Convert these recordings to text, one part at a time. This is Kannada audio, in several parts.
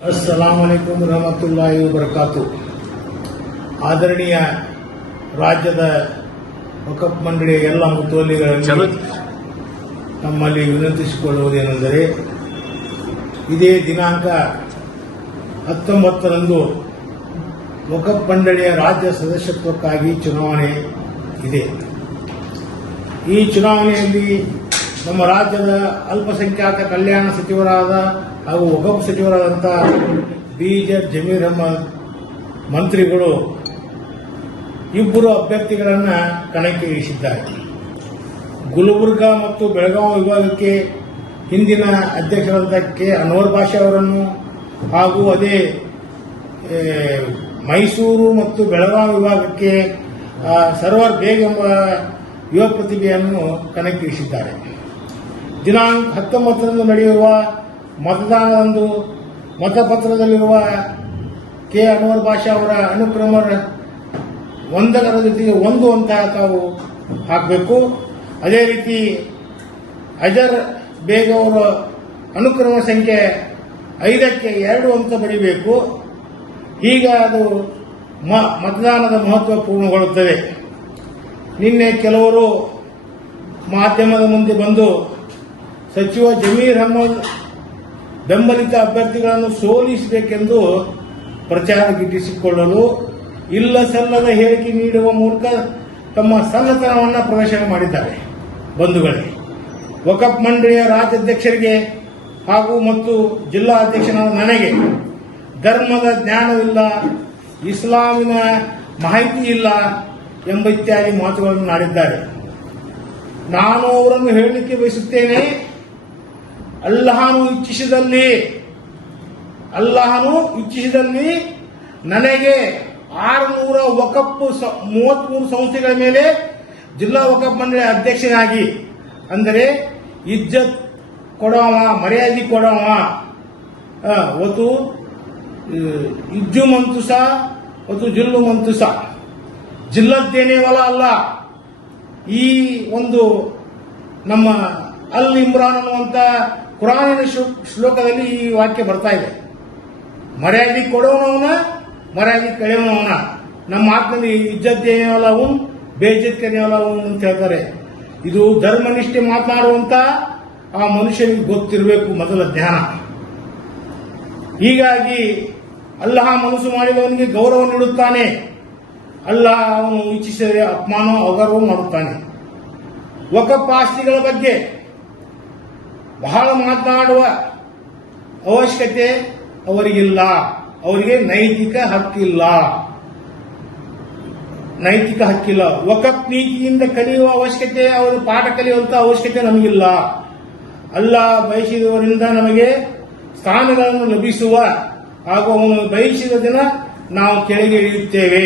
अस्सलाम वालेकुम रहमतुल्लाहि वबरकातु। ಆದರಣೀಯ ರಾಜ್ಯದ ವಕಫ್ ಮಂಡಳಿಯ ಎಲ್ಲ ಮುತುವಲ್ಲಿಗಳಲ್ಲಿ ನಮ್ಮಲ್ಲಿ ವಿನಂತಿಸಿಕೊಳ್ಳುವುದೇನೆಂದರೆ, ಇದೇ ದಿನಾಂಕ 19ರಂದು ವಕಫ್ ಮಂಡಳಿಯ ರಾಜ್ಯ ಸದಸ್ಯತ್ವಕ್ಕಾಗಿ ಚುನಾವಣೆ ಇದೆ. ಈ ಚುನಾವಣೆಯಲ್ಲಿ ನಮ್ಮ ರಾಜ್ಯದ ಅಲ್ಪಸಂಖ್ಯಾತ ಕಲ್ಯಾಣ ಸಚಿವರಾದ ಹಾಗೂ ವಕಫ್ ಸಚಿವರಾದಂಥ ಬಿಜೆಡ್ ಜಮೀರ್ ಅಹಮದ್ ಮಂತ್ರಿಗಳು ಇಬ್ಬರು ಅಭ್ಯರ್ಥಿಗಳನ್ನು ಕಣಕ್ಕಿಳಿಸಿದ್ದಾರೆ. ಗುಲ್ಬರ್ಗಾ ಮತ್ತು ಬೆಳಗಾವಿ ವಿಭಾಗಕ್ಕೆ ಹಿಂದಿನ ಅಧ್ಯಕ್ಷರಾದ ಕೆ ಅನ್ವರ್ ಬಾಷಾ ಅವರನ್ನು ಹಾಗೂ ಅದೇ ಮೈಸೂರು ಮತ್ತು ಬೆಳಗಾವಿ ವಿಭಾಗಕ್ಕೆ ಸರ್ವರ್ ಬೇಗ್ ಎಂಬ ಯುವ ಪ್ರತಿಭೆಯನ್ನು ಕಣಕ್ಕಿಳಿಸಿದ್ದಾರೆ. ದಿನಾಂಕ 19ರಂದು ನಡೆಯುವ ಮತದಾನದಂದು ಮತಪತ್ರದಲ್ಲಿರುವ ಕೆ ಅನ್ವರ್ ಬಾಷಾ ಅವರ ಅನುಕ್ರಮ 1ರ ಜೊತೆಗೆ 1 ಅಂತ ತಾವು ಹಾಕಬೇಕು. ಅದೇ ರೀತಿ ಅಜರ್ ಬೇಗ್ ಅವರ ಅನುಕ್ರಮ ಸಂಖ್ಯೆ 5ಕ್ಕೆ 2 ಅಂತ ಬರೀಬೇಕು. ಈಗ ಅದು ಮತದಾನದ ಮಹತ್ವ ಪೂರ್ಣಗೊಳ್ಳುತ್ತದೆ. ನಿನ್ನೆ ಕೆಲವರು ಮಾಧ್ಯಮದ ಮುಂದೆ ಬಂದು ಸಚಿವ ಜಮೀರ್ ಅಹಮದ್ ಬೆಂಬಲಿತ ಅಭ್ಯರ್ಥಿಗಳನ್ನು ಸೋಲಿಸಬೇಕೆಂದು ಪ್ರಚಾರ ಗಿಟ್ಟಿಸಿಕೊಳ್ಳಲು ಇಲ್ಲ ಸಲ್ಲದ ಹೇಳಿಕೆ ನೀಡುವ ಮೂಲಕ ತಮ್ಮ ಸಲ್ಲತನವನ್ನು ಪ್ರದರ್ಶನ ಮಾಡಿದ್ದಾರೆ. ಬಂಧುಗಳೇ, ವಕಫ್ ಮಂಡಳಿಯ ರಾಜ್ಯಾಧ್ಯಕ್ಷರಿಗೆ ಹಾಗೂ ಮತ್ತು ಜಿಲ್ಲಾ ಅಧ್ಯಕ್ಷನಾದ ನನಗೆ ಧರ್ಮದ ಜ್ಞಾನವಿಲ್ಲ, ಇಸ್ಲಾಮಿನ ಮಾಹಿತಿ ಇಲ್ಲ ಎಂಬ ಇತ್ಯಾದಿ ಮಾತುಗಳನ್ನು ನಾಡಿದ್ದಾರೆ. ನಾನು ಅವರನ್ನು ಹೇಳಲಿಕ್ಕೆ ಬಯಸುತ್ತೇನೆ, ಅಲ್ಲಾಹನು ಇಚ್ಛಿಸಿದಲ್ಲಿ ನನಗೆ 600 ವಕಫ್ 33 ಸಂಸ್ಥೆಗಳ ಮೇಲೆ ಜಿಲ್ಲಾ ವಕಫ್ ಮಂಡಳಿ ಅಧ್ಯಕ್ಷನಾಗಿ, ಅಂದರೆ ಇಜ್ಜತ್ ಕೊಡವ, ಮರ್ಯಾದೆ ಕೊಡವ, ಒತ್ತು ಇಜ್ಜು ಮಂತುಸ ಮತ್ತು ಜಿಲ್ಲು ಮಂತುಸ, ಜಿಲ್ಲದ್ದೇನೇವಲ್ಲ ಅಲ್ಲ. ಈ ಒಂದು ನಮ್ಮ ಅಲ್ ಇಮ್ರಾನ್ ಅನ್ನುವಂಥ ಕುರಾನಿನ ಶ್ಲೋಕದಲ್ಲಿ ಈ ವಾಕ್ಯ ಬರ್ತಾ ಇದೆ. ಮರ್ಯಾದೆ ಕೊಡೋನವನ, ಮರ್ಯಾದೆ ಕಳೆಯೋನವನ. ನಮ್ಮ ಮಾತಿನಲ್ಲಿ ಇಜ್ಜದ್ದೇನೇವಲ್ಲ ಅವನು, ಬೇಜತ್ಕನೇವಲ್ಲ ಅವನು ಅಂತ ಹೇಳ್ತಾರೆ. ಇದು ಧರ್ಮನಿಷ್ಠೆ ಮಾತನಾಡುವಂತ ಆ ಮನುಷ್ಯನಿಗೆ ಗೊತ್ತಿರಬೇಕು ಮೊದಲ ಧ್ಯಾನ. ಹೀಗಾಗಿ ಅಲ್ಲಾಹ ಮನಸ್ಸು ಮಾಡಿದವನಿಗೆ ಗೌರವ ನೀಡುತ್ತಾನೆ, ಅಲ್ಲಾಹ ಅವನು ಇಚ್ಛಿಸಿದರೆ ಅಪಮಾನ ಅವಗರ್ವ ಮಾಡುತ್ತಾನೆ. ವಕಫ್ ಆಸ್ತಿಗಳ ಬಗ್ಗೆ ಬಹಳ ಮಾತನಾಡುವ ಅವಶ್ಯಕತೆ ಅವರಿಗಿಲ್ಲ. ಅವರಿಗೆ ನೈತಿಕ ಹಕ್ಕಿಲ್ಲ. ವಕಫ್ ನೀತಿಯಿಂದ ಕಲಿಯುವ ಅವಶ್ಯಕತೆ, ಅವರು ಪಾಠ ಕಲಿಯುವಂತ ಅವಶ್ಯಕತೆ ನಮಗಿಲ್ಲ. ಅಲ್ಲಾಹ್ ಬಯಸಿದವರಿಂದ ನಮಗೆ ಸ್ಥಾನಗಳನ್ನು ಲಭಿಸುವ ಹಾಗೂ ಅವನು ಬಯಸಿದ ದಿನ ನಾವು ಕೆಳಗೆ ಇಳಿಯುತ್ತೇವೆ.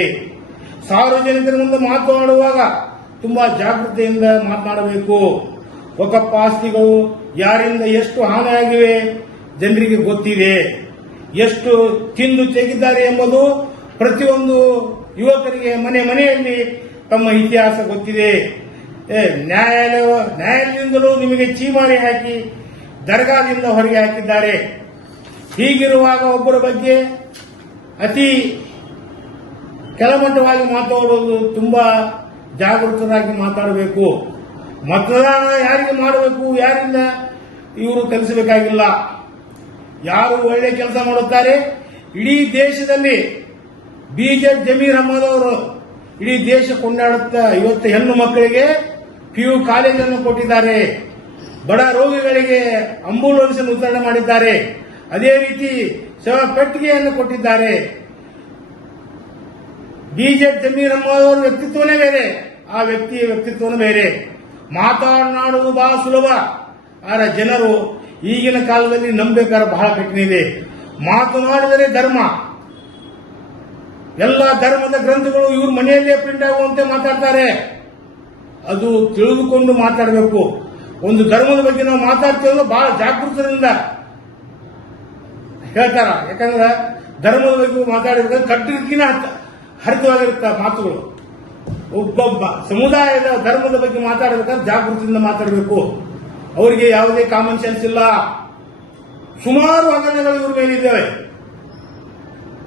ಸಾರ್ವಜನಿಕರ ಮುಂದೆ ಮಾತನಾಡುವಾಗ ತುಂಬಾ ಜಾಗೃತೆಯಿಂದ ಮಾತನಾಡಬೇಕು. ವಕಫ್ ಆಸ್ತಿಗಳು ಯಾರಿಂದ ಎಷ್ಟು ಹಾನಿಯಾಗಿವೆ ಜನರಿಗೆ ಗೊತ್ತಿದೆ. ಎಷ್ಟು ತಿಂದು ತೆಗೆದಿದ್ದಾರೆ ಎಂಬುದು ಪ್ರತಿಯೊಂದು ಯುವಕರಿಗೆ ಮನೆಯಲ್ಲಿ ತಮ್ಮ ಇತಿಹಾಸ ಗೊತ್ತಿದೆ. ನ್ಯಾಯಾಲಯದಿಂದಲೂ ನಿಮಗೆ ಚೀಮಾರಿ ಹಾಕಿ ದರ್ಗಾದಿಂದ ಹೊರಗೆ ಹಾಕಿದ್ದಾರೆ. ಹೀಗಿರುವಾಗ ಒಬ್ಬರ ಬಗ್ಗೆ ಅತಿ ಕೆಳಮಟ್ಟವಾಗಿ ಮಾತಾಡೋದು, ತುಂಬಾ ಜಾಗೃತರಾಗಿ ಮಾತಾಡಬೇಕು. ಮತದಾನ ಯಾರಿಗೆ ಮಾಡಬೇಕು, ಯಾರಿಂದ ಇವರು ಕಲಿಸಬೇಕಾಗಿಲ್ಲ. ಯಾರು ಒಳ್ಳೆ ಕೆಲಸ ಮಾಡುತ್ತಾರೆ, ಇಡೀ ದೇಶದಲ್ಲಿ ಬಿಜೆಡ್ ಜಮೀರ್ ಅಹಮದ್ ಅವರು ಇಡೀ ದೇಶ ಕೊಂಡಾಡುತ್ತಾ ಇವತ್ತು ಹೆಣ್ಣು ಮಕ್ಕಳಿಗೆ PU ಕಾಲೇಜನ್ನು ಕೊಟ್ಟಿದ್ದಾರೆ. ಬಡ ರೋಗಿಗಳಿಗೆ ಆಂಬ್ಯುಲೆನ್ಸ್ ವಿತರಣೆ ಮಾಡಿದ್ದಾರೆ. ಅದೇ ರೀತಿ ಸೇವಾ ಪೆಟ್ಟಿಗೆಯನ್ನು ಕೊಟ್ಟಿದ್ದಾರೆ. ಬಿಜೆಡ್ ಜಮೀರ್ ಅಹಮದ್ ಅವರ ವ್ಯಕ್ತಿತ್ವನೇ ಬೇರೆ, ಆ ವ್ಯಕ್ತಿಯ ವ್ಯಕ್ತಿತ್ವನೇ ಬೇರೆ. ಮಾತನಾಡುವುದು ಬಹಳ ಸುಲಭ, ಆದರೆ ಜನರು ಈಗಿನ ಕಾಲದಲ್ಲಿ ನಂಬಬೇಕಾದ್ರೆ ಬಹಳ ಕಠಿಣ ಇದೆ. ಮಾತನಾಡಿದರೆ ಧರ್ಮ, ಎಲ್ಲ ಧರ್ಮದ ಗ್ರಂಥಗಳು ಇವ್ರ ಮನೆಯಲ್ಲೇ ಪ್ರಿಂಟ್ ಆಗುವಂತೆ ಮಾತಾಡ್ತಾರೆ. ಅದು ತಿಳಿದುಕೊಂಡು ಮಾತಾಡಬೇಕು. ಒಂದು ಧರ್ಮದ ಬಗ್ಗೆ ನಾವು ಮಾತಾಡ್ತೇವೆ ಬಹಳ ಜಾಗೃತರಿಂದ ಹೇಳ್ತಾರ. ಯಾಕಂದ್ರೆ ಧರ್ಮದ ಬಗ್ಗೆ ಮಾತಾಡಿದ್ರೆ ಕಟ್ಟಿಗಿನ ಹರಿತವಾಗಿರುತ್ತೆ ಮಾತುಗಳು. ಒಬ್ಬೊಬ್ಬ ಸಮುದಾಯದ ಧರ್ಮದ ಬಗ್ಗೆ ಮಾತಾಡಬೇಕಾದ್ರೆ ಜಾಗೃತಿಯಿಂದ ಮಾತಾಡಬೇಕು. ಅವರಿಗೆ ಯಾವುದೇ ಕಾಮನ್ ಸೆನ್ಸ್ ಇಲ್ಲ. ಸುಮಾರು ಹಗರಣಗಳು ಇವ್ರ ಮೇಲಿದ್ದಾವೆ.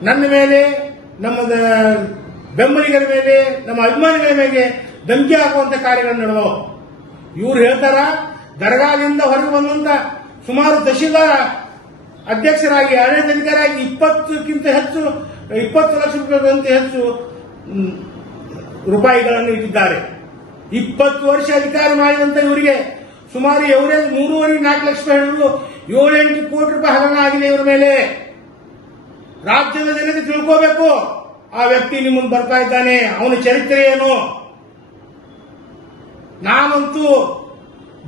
ನನ್ನ ಮೇಲೆ, ನಮ್ಮ ಬೆಂಬಲಿಗರ ಮೇಲೆ, ನಮ್ಮ ಅಭಿಮಾನಿಗಳ ಮೇಲೆ ಧಮಕಿ ಹಾಕುವಂತ ಕಾರ್ಯಗಳು ನಡೆದವು. ಇವ್ರು ಹೇಳ್ತಾರ ದರ್ಗಾದಿಂದ ಹೊರಗೆ ಬಂದಂತ ಸುಮಾರು ತಹಶೀಲ್ದಾರ್ ಅಧ್ಯಕ್ಷರಾಗಿ, ಆಡಳಿತಾಧಿಕಾರಿಯಾಗಿ 20 ಲಕ್ಷ ರೂಪಾಯಿಗಿಂತ ಹೆಚ್ಚು ರೂಪಾಯಿಗಳನ್ನು ಇಟ್ಟಿದ್ದಾರೆ. 20 ವರ್ಷ ಅಧಿಕಾರ ಮಾಡಿದಂತ ಇವರಿಗೆ ಸುಮಾರು ಎವರೇಜ್ 3.5-4 ಲಕ್ಷ ರೂಪಾಯಿ ಹಿಡಿದು 7-8 ಕೋಟಿ ರೂಪಾಯಿ ಹಗರಣ ಆಗಿದೆ ಇವರ ಮೇಲೆ. ರಾಜ್ಯದ ಜನತೆ ತಿಳ್ಕೋಬೇಕು, ಆ ವ್ಯಕ್ತಿ ನಿಮ್ಮನ್ನು ಬರ್ತಾ ಇದ್ದಾನೆ, ಅವನ ಚರಿತ್ರೆ ಏನು. ನಾನಂತೂ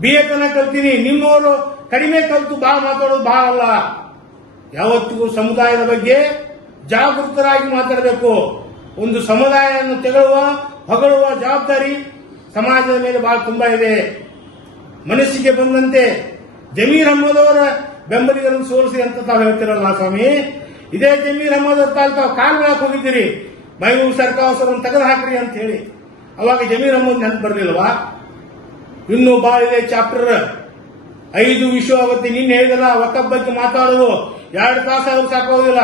BA ತನಕ ಕಲ್ತೀನಿ, ನಿಮ್ಮವರು ಕಡಿಮೆ ಕಲಿತು ಮಾತಾಡೋದು ಬಹಳ ಅಲ್ಲ. ಯಾವತ್ತಿಗೂ ಸಮುದಾಯದ ಬಗ್ಗೆ ಜಾಗೃತರಾಗಿ ಮಾತಾಡಬೇಕು. ಒಂದು ಸಮುದಾಯವನ್ನು ಹೊಗಳುವ ಜವಾಬ್ದಾರಿ ಸಮಾಜದ ಮೇಲೆ ಬಹಳ ತುಂಬಾ ಇದೆ. ಮನಸ್ಸಿಗೆ ಬಂದಂತೆ ಜಮೀರ್ ಅಹಮದ್ ಅವರ ಬೆಂಬಲಿಗರನ್ನು ಸೋಲಿಸಿ ಅಂತ ತಾವು ಹೇಳ್ತಿರಲ್ಲ ಸ್ವಾಮಿ. ಇದೇ ಜಮೀರ್ ಅಹಮದ್ ಅವ್ರ ತಾವು ಕಾಲ್ ಬೆಳಕ್ ಹೋಗಿದ್ದೀರಿ, ಮೈಬೂಬ್ ಸರ್ಕಾರವನ್ನು ತೆಗೆದು ಹಾಕ್ರಿ ಅಂತ ಹೇಳಿ. ಅವಾಗ ಜಮೀರ್ ಅಹಮದ್ ನೆನಪು ಬರಲಿಲ್ವಾ? ಇನ್ನೂ ಬಹಳ ಇದೆ ಚಾಪ್ಟರ್. 5 ವಿಷಯ ಆಗುತ್ತೆ. ನಿನ್ನೆ ಹೇಳಿದಲ್ಲ, ವಕಫ್ ಬಗ್ಗೆ ಮಾತಾಡೋದು 2 ತಾಸು ಆದ್ರೂ ಸಾಕೋದಿಲ್ಲ.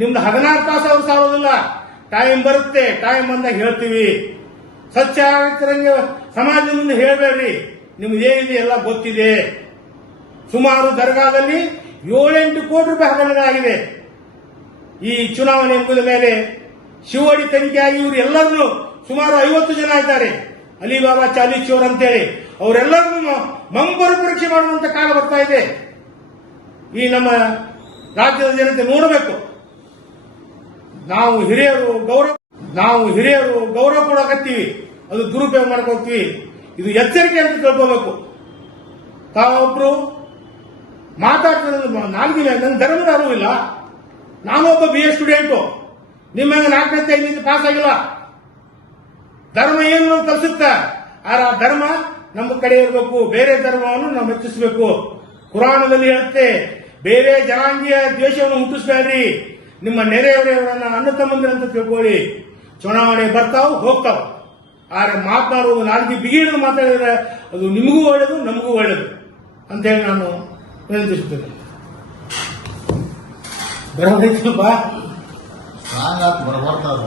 ನಿಮ್ದು 16 ತಾಸು ಆದ್ರೂ ಸಾಕೋದಿಲ್ಲ. ಟೈಮ್ ಬರುತ್ತೆ, ಟೈಮ್ ಬಂದಾಗ ಹೇಳ್ತೀವಿ. ಸಚ್ಚಾರಿತ್ರಂಗೆ ಸಮಾಜದ ಮುಂದೆ ಹೇಳಬೇಡ್ರಿ, ನಿಮ್ಗೆ ಏನಿದೆ ಎಲ್ಲ ಗೊತ್ತಿದೆ. ಸುಮಾರು ದರ್ಗಾದಲ್ಲಿ 7-8 ಕೋಟಿ ರೂಪಾಯಿ ಹಗರಣ ಆಗಿದೆ. ಈ ಚುನಾವಣೆ ಮುಗಿದ ಮೇಲೆ ಶಿವಡಿ ತನಿಖೆಯಾಗಿ ಇವರು ಎಲ್ಲರನ್ನೂ ಸುಮಾರು 50 ಜನ ಇದ್ದಾರೆ, ಅಲಿಬಾಬಾ ಚಾಲೀಸ್ ಚೋರ್ ಅಂತೇಳಿ, ಅವರೆಲ್ಲರನ್ನೂ ಮಂಬರು ಪರೀಕ್ಷೆ ಮಾಡುವಂತ ಕಾಲ ಬರ್ತಾ ಇದೆ. ಈ ನಮ್ಮ ರಾಜ್ಯದ ಜನತೆ ನೋಡಬೇಕು. ನಾವು ಹಿರಿಯರು ಗೌರವ ಕೊಡಕತ್ತೀವಿ, ಅದು ದುರುಪಯೋಗ ಮಾಡ್ಕೋತೀವಿ. ಇದು ಎಚ್ಚರಿಕೆ ಅಂತ ತಿಳ್ಕೋಬೇಕು. ತಾವೊಬ್ರು ಮಾತಾಡ್ತಿರೋದು ನಾಲ್ಕಿಲ್ಲ, ನನ್ನ ಧರ್ಮದ ಅರಿವು ಇಲ್ಲ. ನಾನೊಬ್ಬ BA ಸ್ಟೂಡೆಂಟು, ನಿಮ್ಮ 4ನೇ 5ನೇ ಪಾಸ್ ಆಗಿಲ್ಲ. ಧರ್ಮ ಏನು ಕಲಿಸುತ್ತೆ, ಆ ಧರ್ಮ ನಮ್ಮ ಕಡೆ ಇರಬೇಕು. ಬೇರೆ ಧರ್ಮವನ್ನು ನಾವು ಮೆಚ್ಚಿಸಬೇಕು. ಕುರಾನದಲ್ಲಿ ಹೇಳುತ್ತೆ, ಬೇರೆ ಜನಾಂಗೀಯ ದ್ವೇಷವನ್ನು ಹುಟ್ಟಿಸಬೇಡ್ರಿ, ನಿಮ್ಮ ನೆರೆಯವರನ್ನ ಅಣ್ಣ ತಮ್ಮಂದಿರಂತ ತಿಳ್ಕೊಳ್ಳಿ. ಚುನಾವಣೆ ಬರ್ತಾವ್ ಹೋಗ್ತಾವ್, ಆದ್ರೆ ಮಾತನಾಡುವುದು ನಾಲ್ಕು ಬಿಗಿಡಿದು ಮಾತಾಡಿದ್ರೆ ಅದು ನಿಮಗೂ ಒಳ್ಳೇದು, ನಮಗೂ ಒಳ್ಳೇದು ಅಂತೇಳಿ ನಾನು ವಿನಂತಿಸುತ್ತೇನೆ. ಬರಬೇಕಲ್ವಾ? ಬರಬಾರ್ದು.